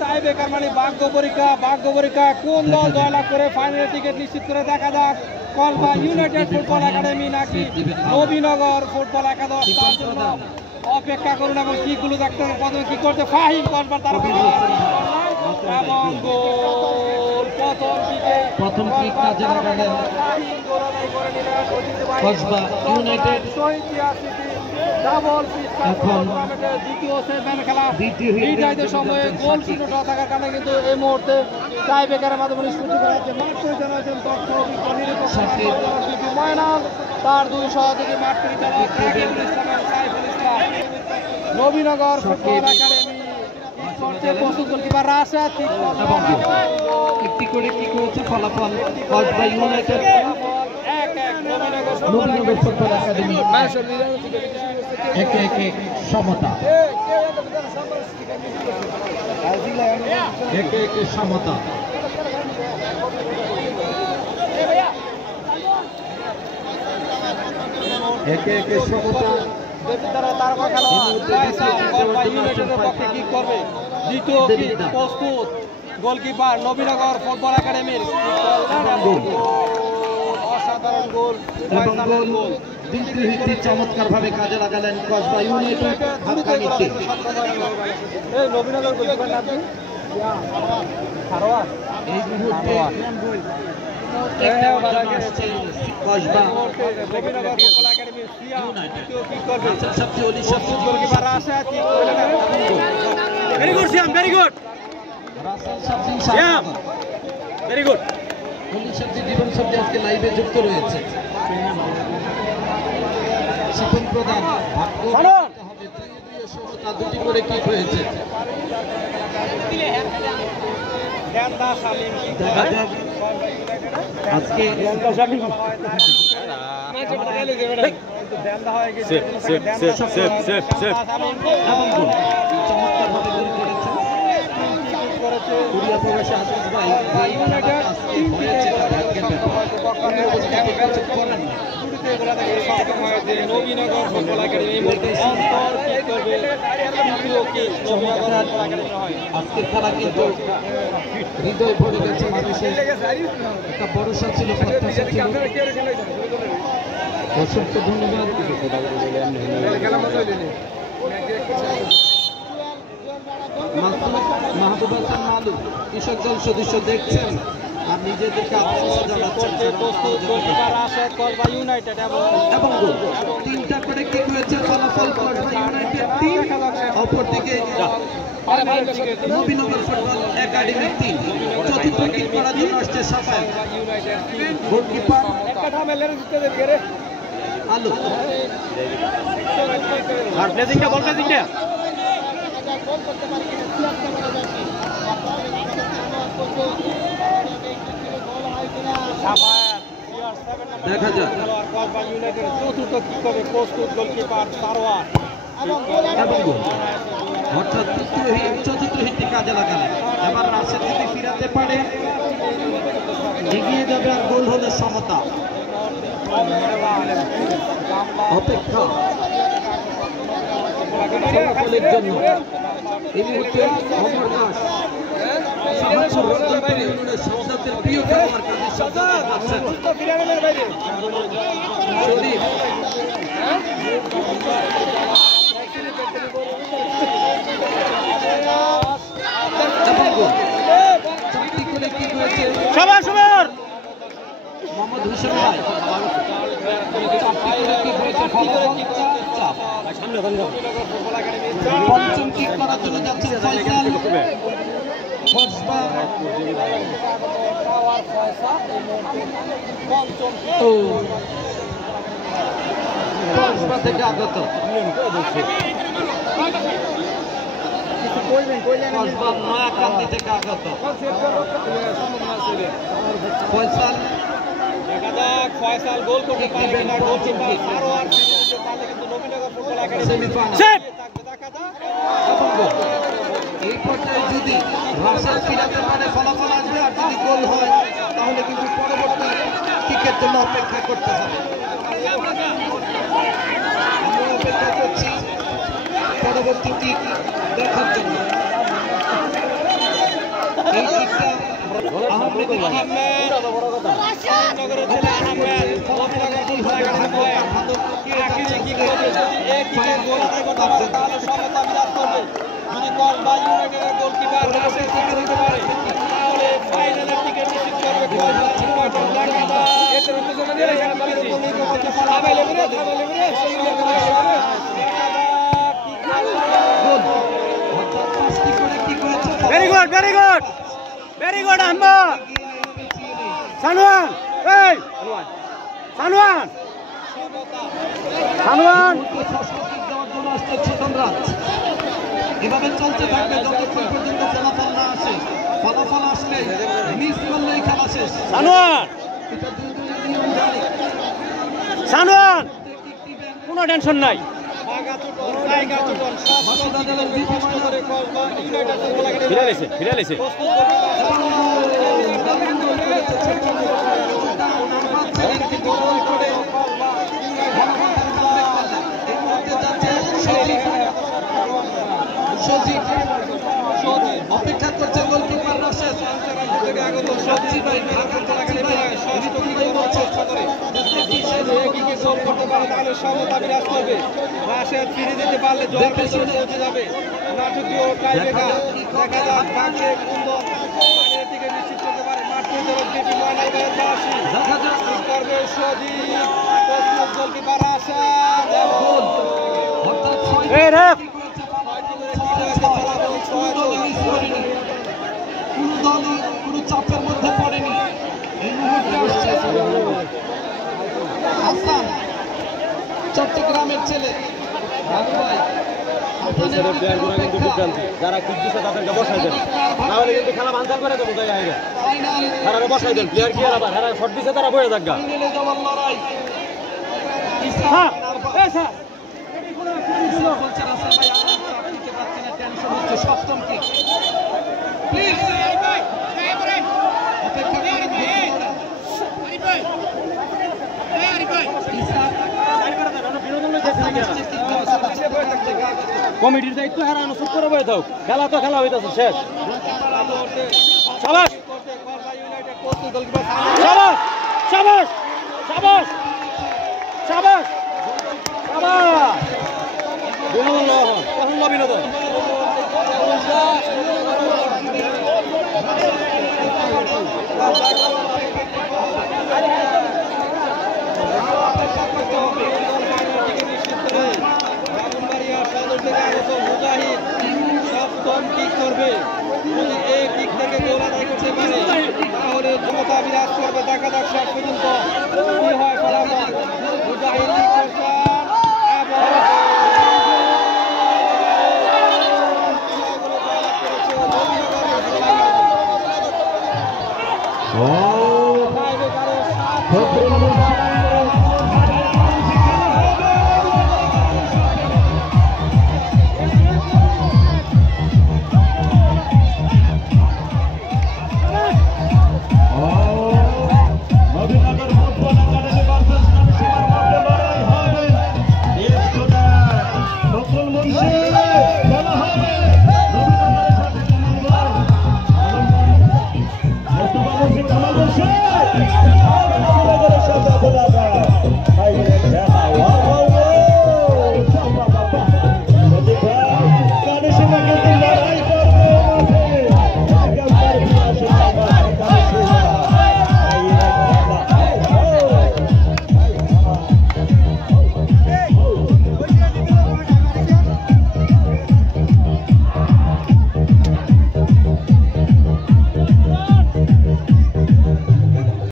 Tiebreaker মানে ভাগ্য পরীক্ষা কোন দল জয়লাভ করে ফাইনালের টিকিট নিশ্চিত করে দেখা যাক কসবা ইউনাইটেড ফুটবল একাডেমি নাকি নবীনগর ফুটবল একাদশ তার জন্য অপেক্ষা করুন এবং কিগুলো দেখতে হবে প্রথমে কি করছে ফাহিম কসবার তারা এবং গোল প্রথম কিক কাজে লাগালেন কসবা ইউনাইটেড এখন দ্বিতীয় সময়ে গোল শূন্য থাকার কারণে কিন্তু এই মুহূর্তে টাইব্রেকারের মাধ্যমে নিষ্পত্তি করা হচ্ছে। মাঠ পরিচালনা হয়েছেন তথ্য ময়নাল, তার দুই সহযোগী মাঠ পরিচালক নবীনগর ফুটবল একাডেমি প্রস্তুত গোলকিপার রাশেদ একটি করে কি করেছে ফলাফল Kasba United Nabinagar football academy একে সমতা একে সমতা একে সমতা কি করবে দ্বিতীয় প্রস্তুত গোলকিপার নবীনগর ফুটবল একাডেমির অসাধারণ গোল দ্বিতীয় হিটটি চমৎকার ভাবে কাজে লাগালেন কসবা ইউনাইটেড নবীনগর গোলকিপার নাম কি এই মুহূর্তে কসবা নবীনগর ফুটবল একাডেমির ভেরি গুড শ্যাম ভেরি গুড শ্যাম ভেরি গুড জীবন শব্দ আজকে লাইভে যুক্ত রয়েছে শিপন প্রধান দুটি করে কিক হয়েছে আজকে চমৎকার ভাবে গোল করেছে কুড়িয়া প্রবাসী আশিস ভাই নবীনগর ফুটবল একাডেমি আজকের খেলা কিন্তু হৃদয় ভরে গেছে মানুষের একটা ভরসা ছিল প্রত্যাশা ছিল অসংখ্য ধন্যবাদ মাহবুব হাসান মালু কৃষক দল সদস্য দেখছেন আর নিজেদেরকে আফসোস জানাচ্ছেন ইউনাইটেড এবং তিনটা করে কিক হয়েছে ফলাফল কসবা ইউনাইটেড 3 অপরদিকে নবীনগর ফুটবল একাডেমি 3 চতুর্থ কিক করার জন্য আসছে সাফায়েত গোলকিপার আলু আর প্লেজিংটা বল প্লেজিংটা দেখা যাক চতুর্থ কিক হবে প্রস্তুত গোলকিপার সারোয়ার অর্থাৎ চতুর্থ হিটটি কাজে লাগালেন এবার রাশেদ যদি ফিরাতে পারে এগিয়ে যাবে আর গোল হলে সমতা অপেক্ষা ফলাফলের জন্য এই মুহূর্তে অমর দাস সাজ্জাদের প্রিয় খেলোয়াড় চারটি করে কি হয়েছে মোহাম্মদ হোসেন ভাই পঞ্চম কিক করার জন্য যাচ্ছে ফয়সাল কসবা থেকে আগত কসবা নয়াকান্দি থেকে আগত ফয়সাল ফয়সাল গোল করতে পারবে না গোলকিপার সারোয়ার পারলে কিন্তু নবীনগর ফুটবল একাডেমি এই পর্যায়ে যদি রাশেদ ফিরাতে পারে ফলাফল আসবে আর যদি গোল হয় তাহলে কিন্তু পরবর্তী কিকের জন্য অপেক্ষা করতে হবে। পরবর্তী কিক দেখার জন্য। এই কিকটা আহমেদ নগরের ছেলে আহমেদ নবীনগর ফুটবল একাডেমি একই কিক করবে। যদি এই কিকের গোল আদায় করতে পারে তাহলে সমতা বিরাজ করবে। যদি কসবা ইউনাইটেডের গোলকিপার রাশেদ টিকে দিতে পারে তাহলে ফাইনালের টিকিট নিশ্চিত করবে কসবা ইউনাইটেড। দেখা যাক এতে রুদ্রজনে দিয়ে এখানে বালিজি থামাই লেবে রে very good very good very good Ahmed সানওয়ান এই সানওয়ান সানওয়ান এভাবে চলতে থাকবে যতক্ষণ পর্যন্ত ফলাফল না আসে। ফলাফল আসলে মিস করলেই খেলা শেষ। সানওয়ান সানওয়ান কোনো টেনশন নাই। ফিরে লেছে অপেক্ষা করছে গোলকিপার রাশেদ সমতা বিরাজ করবে। রাশেদ ফিরে দিতে পারলে জয় পৌঁছে যাবে। নাটকীয় টাইব্রেকার দেখা যাক ভাগ্যে কুন্দন ফাইনালের দিকে নিশ্চিত করতে পারে। মাঠে জলদীপি ময়নাল করবে সজীব প্রস্তুত গোলকিপার রাশেদ এই রেফ কোনো চাপের মধ্যে পড়েনি। এই মুহূর্তে আসছে হাসান, চট্টগ্রামের ছেলে। যারা কিক দিচ্ছে তাদেরকে বসাই দেন, না হলে কিন্তু খেলা ভাঙচার করে দেবো। তাই আগে তারা বসাই দেন, প্লেয়ার কি আর আবার যারা শট দিচ্ছে তারা বয়ে থাকবে। হ্যাঁ সপ্তম কিক কমিটির দায়িত্ব হারানো চুপ করে বয়ে থাক। খেলা তো খেলা হইতেছে শেষ। সাবাস সাবাস সাবাস সাবাস সাবাস সাবাস বিনোদন পছন্দ বিনোদন মুজাহিদ সপ্তম কিক করবে। যদি এই কিক থেকে গোল আদায় করতে পারে তাহলে জনতা বিরাজ করবে। দেখা যাক শেষ পর্যন্ত